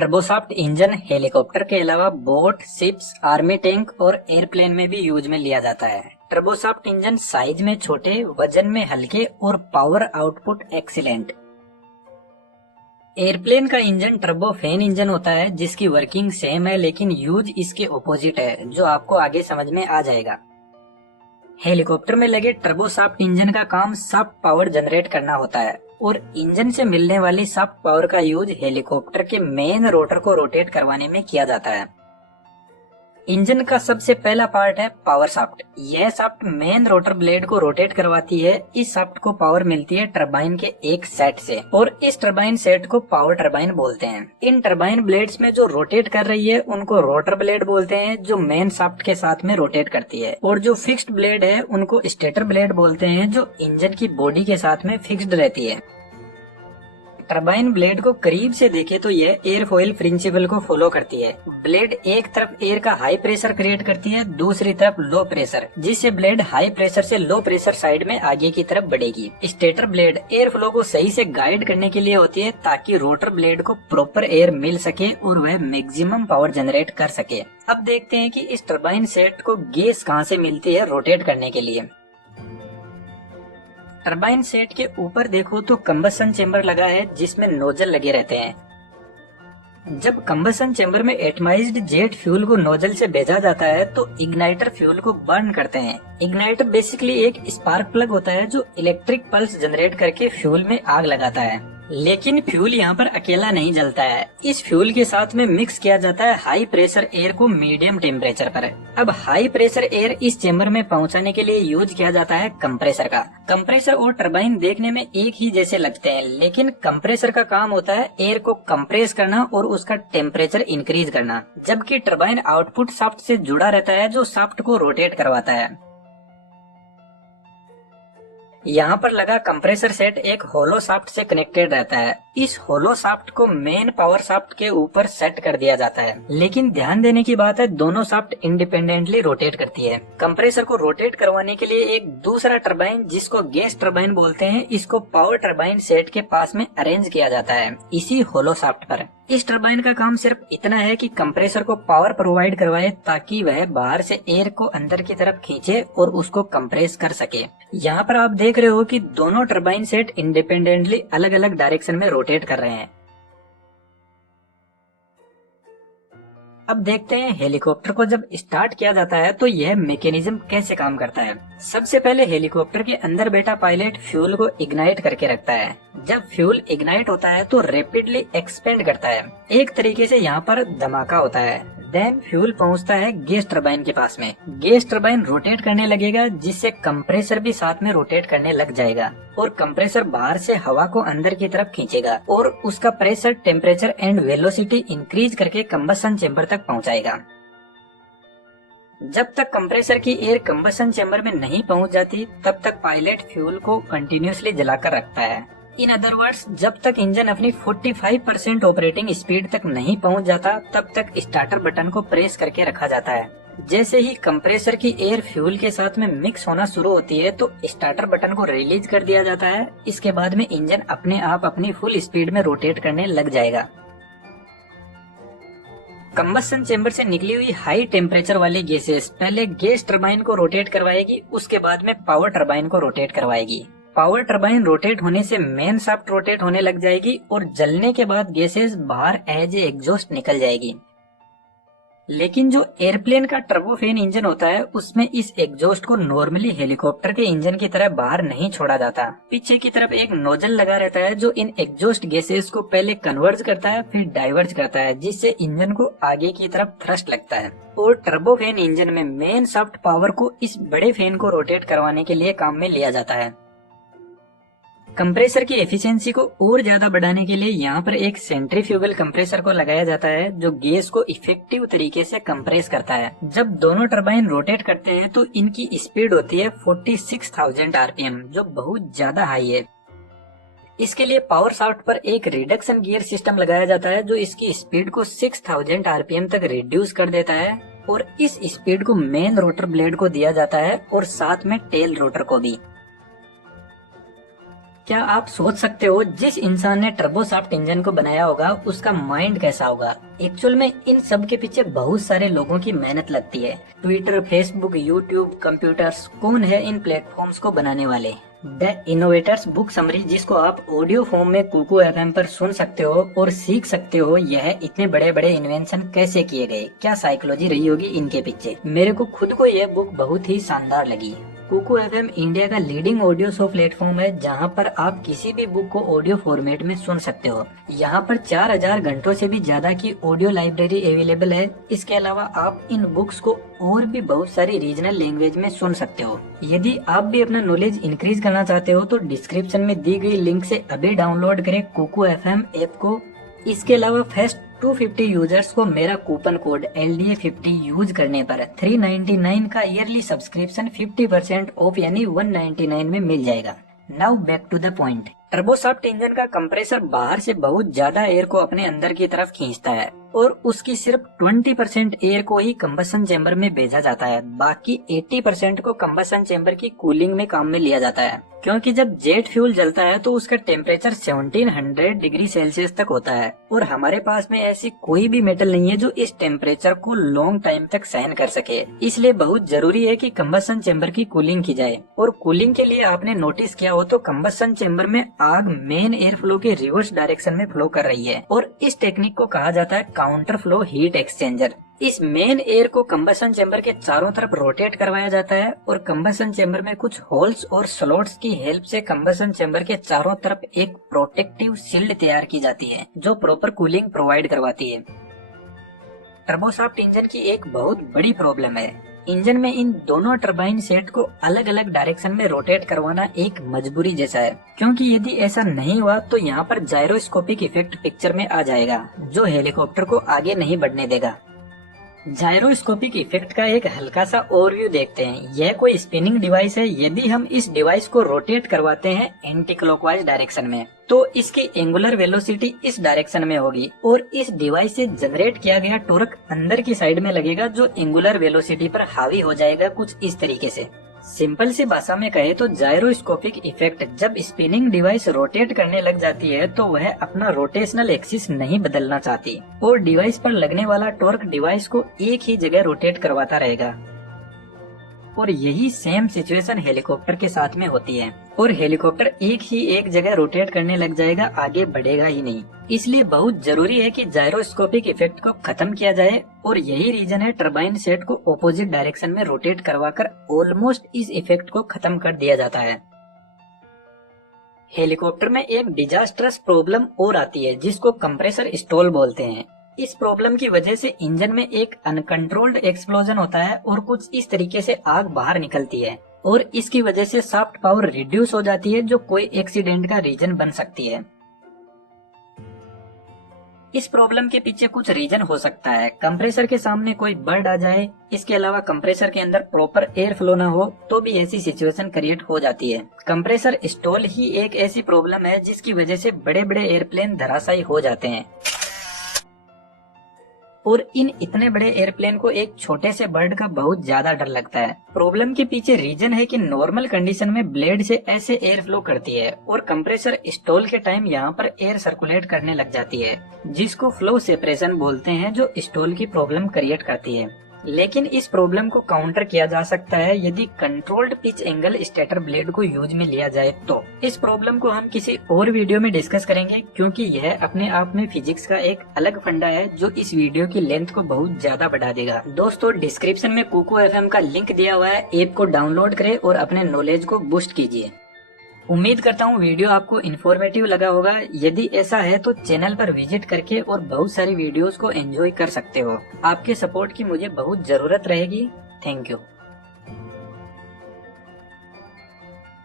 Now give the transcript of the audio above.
टर्बोसाफ्ट engine helicopter के अलावा boat, ships, army tank और एयरप्लेन में भी यूज में लिया जाता है। टर्बोसाफ्ट इंजन साइज में छोटे, वजन में हल्के और पावर आउटपुट एक्सीलेंट। एयरप्लेन का इंजन टर्बोफैन इंजन होता है जिसकी वर्किंग सेम है लेकिन यूज इसके ऑपोजिट है, जो आपको आगे समझ में आ जाएगा। हेलीकॉप्टर में लगे टर्बोसाफ्ट इंजन का काम सॉफ्ट पावर जनरेट करना होता है और इंजन से मिलने वाली सॉफ्ट पावर का यूज हेलीकॉप्टर के मेन रोटर को रोटेट करवाने में किया जाता है। इंजन का सबसे पहला पार्ट है पावर शाफ्ट। यह शाफ्ट मेन रोटर ब्लेड को रोटेट करवाती है। इस शाफ्ट को पावर मिलती है टरबाइन के एक सेट से और इस टरबाइन सेट को पावर टरबाइन बोलते हैं। इन टरबाइन ब्लेड्स में जो रोटेट कर रही है उनको रोटर ब्लेड बोलते हैं, जो मेन शाफ्ट के साथ में रोटेट करती है, और जो फिक्स्ड ब्लेड है उनको स्टेटर ब्लेड बोलते हैं, जो इंजन की बॉडी के साथ में फिक्स्ड रहती है। टरबाइन ब्लेड को करीब से देखे तो यह एयरफॉइल प्रिंसिपल को फॉलो करती है। ब्लेड एक तरफ एयर का हाई प्रेशर क्रिएट करती है, दूसरी तरफ लो प्रेशर, जिससे ब्लेड हाई प्रेशर से लो प्रेशर साइड में आगे की तरफ बढ़ेगी। स्टेटर ब्लेड एयर फ्लो को सही से गाइड करने के लिए होती है ताकि रोटर ब्लेड को प्रॉपर एयर मिल सके और वह मैक्सिमम पावर जनरेट कर सके। अब देखते हैं कि इस टरबाइन सेट को गैस कहाँ से मिलती है रोटेट करने के लिए। टरबाइन सेट के ऊपर देखो तो कंबसन चेंबर लगा है जिसमें नोजल लगे रहते हैं। जब कंबसन चेंबर में एटमाइज्ड जेट फ्यूल को नोजल से भेजा जाता है तो इग्नाइटर फ्यूल को बर्न करते हैं। इग्नाइटर बेसिकली एक स्पार्क प्लग होता है जो इलेक्ट्रिक पल्स जनरेट करके फ्यूल में आग लगाता है। लेकिन फ्यूल यहाँ पर अकेला नहीं जलता है, इस फ्यूल के साथ में मिक्स किया जाता है हाई प्रेशर एयर को मीडियम टेम्परेचर पर। अब हाई प्रेशर एयर इस चेंबर में पहुँचाने के लिए यूज किया जाता है कंप्रेसर का। कंप्रेसर और टरबाइन देखने में एक ही जैसे लगते हैं, लेकिन कंप्रेसर का काम होता है एयर को कंप्रेस करना और उसका टेम्परेचर इंक्रीज करना, जबकि टरबाइन आउटपुट शाफ्ट से जुड़ा रहता है जो शाफ्ट को रोटेट करवाता है। यहाँ पर लगा कंप्रेसर सेट एक होलो शाफ्ट से कनेक्टेड रहता है। इस होलो शाफ्ट को मेन पावर शाफ्ट के ऊपर सेट कर दिया जाता है, लेकिन ध्यान देने की बात है दोनों शाफ्ट इंडिपेंडेंटली रोटेट करती है। कंप्रेसर को रोटेट करवाने के लिए एक दूसरा टरबाइन जिसको गैस टरबाइन बोलते हैं, इसको पावर टरबाइन सेट के पास में अरेंज किया जाता है इसी होलो शाफ्ट पर। इस टरबाइन का काम सिर्फ इतना है कि कंप्रेसर को पावर प्रोवाइड करवाए ताकि वह बाहर से एयर को अंदर की तरफ खींचे और उसको कंप्रेस कर सके। यहाँ पर आप देख रहे हो कि दोनों टरबाइन सेट इंडिपेंडेंटली अलग अलग डायरेक्शन में रोटेट कर रहे हैं। अब देखते हैं हेलीकॉप्टर को जब स्टार्ट किया जाता है तो यह मैकेनिज्म कैसे काम करता है। सबसे पहले हेलीकॉप्टर के अंदर बैठा पायलट फ्यूल को इग्नाइट करके रखता है। जब फ्यूल इग्नाइट होता है तो रैपिडली एक्सपेंड करता है, एक तरीके से यहाँ पर धमाका होता है। देन फ्यूल पहुँचता है गैस टरबाइन के पास में। गैस टरबाइन रोटेट करने लगेगा जिससे कंप्रेसर भी साथ में रोटेट करने लग जाएगा और कंप्रेसर बाहर से हवा को अंदर की तरफ खींचेगा और उसका pressure, temperature and velocity increase करके कंबसन चेंबर तक पहुंचाएगा। जब तक कंप्रेसर की एयर कंबसन चेंबर में नहीं पहुंच जाती तब तक पायलट फ्यूल को कंटिन्यूसली जलाकर रखता है। इन अदर वर्ड्स, जब तक इंजन अपनी 45% ऑपरेटिंग स्पीड तक नहीं पहुंच जाता तब तक स्टार्टर बटन को प्रेस करके रखा जाता है। जैसे ही कंप्रेसर की एयर फ्यूल के साथ में मिक्स होना शुरू होती है तो स्टार्टर बटन को रिलीज कर दिया जाता है। इसके बाद में इंजन अपने आप अपनी फुल स्पीड में रोटेट करने लग जाएगा। कंबसन चेंबर से निकली हुई हाई टेम्परेचर वाली गैसेस पहले गैस टरबाइन को रोटेट करवाएगी, उसके बाद में पावर टरबाइन को रोटेट करवाएगी। पावर टरबाइन रोटेट होने से मेन शाफ्ट रोटेट होने लग जाएगी और जलने के बाद गैसेस बाहर एज ए एग्जॉस्ट निकल जाएगी। लेकिन जो एयरप्लेन का टर्बोफैन इंजन होता है उसमें इस एग्जॉस्ट को नॉर्मली हेलीकॉप्टर के इंजन की तरह बाहर नहीं छोड़ा जाता। पीछे की तरफ एक नोजल लगा रहता है जो इन एग्जॉस्ट गैसेस को पहले कन्वर्ज करता है फिर डाइवर्ज करता है, जिससे इंजन को आगे की तरफ थ्रस्ट लगता है। और टर्बोफैन इंजन में मेन शाफ्ट पावर को इस बड़े फैन को रोटेट करवाने के लिए काम में लिया जाता है। कंप्रेसर की एफिशिएंसी को और ज्यादा बढ़ाने के लिए यहाँ पर एक सेंट्रीफ्यूगल कंप्रेसर को लगाया जाता है जो गैस को इफेक्टिव तरीके से कंप्रेस करता है। जब दोनों टरबाइन रोटेट करते हैं तो इनकी स्पीड होती है 46,000 आरपीएम, जो बहुत ज्यादा हाई है। इसके लिए पावर शाफ्ट पर एक रिडक्शन गियर सिस्टम लगाया जाता है जो इसकी स्पीड को 6,000 आरपीएम तक रिड्यूस कर देता है और इस स्पीड को मेन रोटर ब्लेड को दिया जाता है और साथ में टेल रोटर को भी। क्या आप सोच सकते हो जिस इंसान ने टर्बोसॉफ्ट इंजन को बनाया होगा उसका माइंड कैसा होगा? एक्चुअल में इन सब के पीछे बहुत सारे लोगों की मेहनत लगती है। ट्विटर, फेसबुक, यूट्यूब, कंप्यूटर्स, कौन है इन प्लेटफॉर्म्स को बनाने वाले? द इनोवेटर्स बुक समरी, जिसको आप ऑडियो फॉर्म में कुकू एफएम पर सुन सकते हो और सीख सकते हो यह इतने बड़े बड़े इन्वेंशन कैसे किए गए, क्या साइकोलॉजी रही होगी इनके पीछे। मेरे को खुद को यह बुक बहुत ही शानदार लगी। कुकू एफएम इंडिया का लीडिंग ऑडियो शो प्लेटफॉर्म है जहां पर आप किसी भी बुक को ऑडियो फॉर्मेट में सुन सकते हो। यहां पर 4000 घंटों से भी ज्यादा की ऑडियो लाइब्रेरी अवेलेबल है। इसके अलावा आप इन बुक्स को और भी बहुत सारी रीजनल लैंग्वेज में सुन सकते हो। यदि आप भी अपना नॉलेज इंक्रीज करना चाहते हो तो डिस्क्रिप्शन में दी गई लिंक से अभी डाउनलोड करें कुकू एफएम ऐप को। इसके अलावा फेस्ट 250 यूजर्स को मेरा कूपन कोड LDA50 यूज करने पर 399 का ईयरली सब्सक्रिप्शन 50% ऑफ यानी 199 में मिल जाएगा। Now back to the point. टर्बोसॉफ्ट इंजन का कंप्रेसर बाहर से बहुत ज्यादा एयर को अपने अंदर की तरफ खींचता है और उसकी सिर्फ 20% एयर को ही कंबसन चेंबर में भेजा जाता है। बाकी 80% को कंबसन चेंबर की कूलिंग में काम में लिया जाता है, क्योंकि जब जेट फ्यूल जलता है तो उसका टेम्परेचर 1700 डिग्री सेल्सियस तक होता है और हमारे पास में ऐसी कोई भी मेटल नहीं है जो इस टेम्परेचर को लॉन्ग टाइम तक सहन कर सके। इसलिए बहुत जरूरी है कि कंबसन चेंबर की कूलिंग की जाए। और कूलिंग के लिए आपने नोटिस किया हो तो कंबसन चेंबर में आग मेन एयर फ्लो के रिवर्स डायरेक्शन में फ्लो कर रही है और इस टेक्निक को कहा जाता है काउंटर फ्लो हीट एक्सचेंजर। इस मेन एयर को कंबसन चेंबर के चारों तरफ रोटेट करवाया जाता है और कंबसन चेंबर में कुछ होल्स और स्लॉट्स की हेल्प से कंबसन चेंबर के चारों तरफ एक प्रोटेक्टिव शील्ड तैयार की जाती है जो प्रॉपर कूलिंग प्रोवाइड करवाती है। टर्बोसॉफ्ट इंजन की एक बहुत बड़ी प्रॉब्लम है, इंजन में इन दोनों टरबाइन सेट को अलग अलग डायरेक्शन में रोटेट करवाना एक मजबूरी जैसा है, क्योंकि यदि ऐसा नहीं हुआ तो यहाँ पर जायरोस्कोपिक इफेक्ट पिक्चर में आ जाएगा जो हेलीकॉप्टर को आगे नहीं बढ़ने देगा। जायरोस्कोपिक इफेक्ट का एक हल्का सा ओवरव्यू देखते हैं। यह कोई स्पिनिंग डिवाइस है। यदि हम इस डिवाइस को रोटेट करवाते हैं एंटी क्लॉकवाइज डायरेक्शन में तो इसकी एंगुलर वेलोसिटी इस डायरेक्शन में होगी और इस डिवाइस से जनरेट किया गया टॉर्क अंदर की साइड में लगेगा जो एंगुलर वेलोसिटी पर हावी हो जाएगा कुछ इस तरीके से। सिंपल सी भाषा में कहे तो जायरोस्कोपिक इफेक्ट, जब स्पिनिंग डिवाइस रोटेट करने लग जाती है तो वह अपना रोटेशनल एक्सिस नहीं बदलना चाहती और डिवाइस पर लगने वाला टॉर्क डिवाइस को एक ही जगह रोटेट करवाता रहेगा। और यही सेम सिचुएशन हेलीकॉप्टर के साथ में होती है और हेलीकॉप्टर एक जगह रोटेट करने लग जाएगा, आगे बढ़ेगा ही नहीं। इसलिए बहुत जरूरी है कि जायरोस्कोपिक इफेक्ट को खत्म किया जाए और यही रीजन है टरबाइन सेट को ऑपोजिट डायरेक्शन में रोटेट करवाकर ऑलमोस्ट इस इफेक्ट को खत्म कर दिया जाता है। हेलीकॉप्टर में एक डिजास्टरस प्रॉब्लम और आती है जिसको कंप्रेसर स्टॉल बोलते हैं। इस प्रॉब्लम की वजह से इंजन में एक अनकंट्रोल्ड एक्सप्लोजन होता है और कुछ इस तरीके से आग बाहर निकलती है और इसकी वजह से शाफ्ट पावर रिड्यूस हो जाती है जो कोई एक्सीडेंट का रीजन बन सकती है। इस प्रॉब्लम के पीछे कुछ रीजन हो सकता है। कंप्रेसर के सामने कोई बर्ड आ जाए, इसके अलावा कंप्रेसर के अंदर प्रॉपर एयर फ्लो ना हो तो भी ऐसी सिचुएशन क्रिएट हो जाती है। कंप्रेसर स्टॉल ही एक ऐसी प्रॉब्लम है जिसकी वजह से बड़े बड़े एयरप्लेन धराशायी हो जाते हैं और इन इतने बड़े एयरप्लेन को एक छोटे से बर्ड का बहुत ज्यादा डर लगता है। प्रॉब्लम के पीछे रीजन है कि नॉर्मल कंडीशन में ब्लेड से ऐसे एयर फ्लो करती है और कंप्रेसर स्टॉल के टाइम यहाँ पर एयर सर्कुलेट करने लग जाती है जिसको फ्लो सेपरेशन बोलते हैं, जो स्टॉल की प्रॉब्लम क्रिएट करती है। लेकिन इस प्रॉब्लम को काउंटर किया जा सकता है यदि controlled pitch angle stator blade को यूज में लिया जाए तो। इस प्रॉब्लम को हम किसी और वीडियो में डिस्कस करेंगे क्योंकि यह अपने आप में फिजिक्स का एक अलग फंडा है जो इस वीडियो की लेंथ को बहुत ज्यादा बढ़ा देगा। दोस्तों, डिस्क्रिप्शन में कुकू एफएम का लिंक दिया हुआ है, ऐप को डाउनलोड करें और अपने नॉलेज को बूस्ट कीजिए। उम्मीद करता हूँ वीडियो आपको इन्फॉर्मेटिव लगा होगा। यदि ऐसा है तो चैनल पर विजिट करके और बहुत सारी वीडियोस को एंजॉय कर सकते हो। आपके सपोर्ट की मुझे बहुत जरूरत रहेगी। Thank you.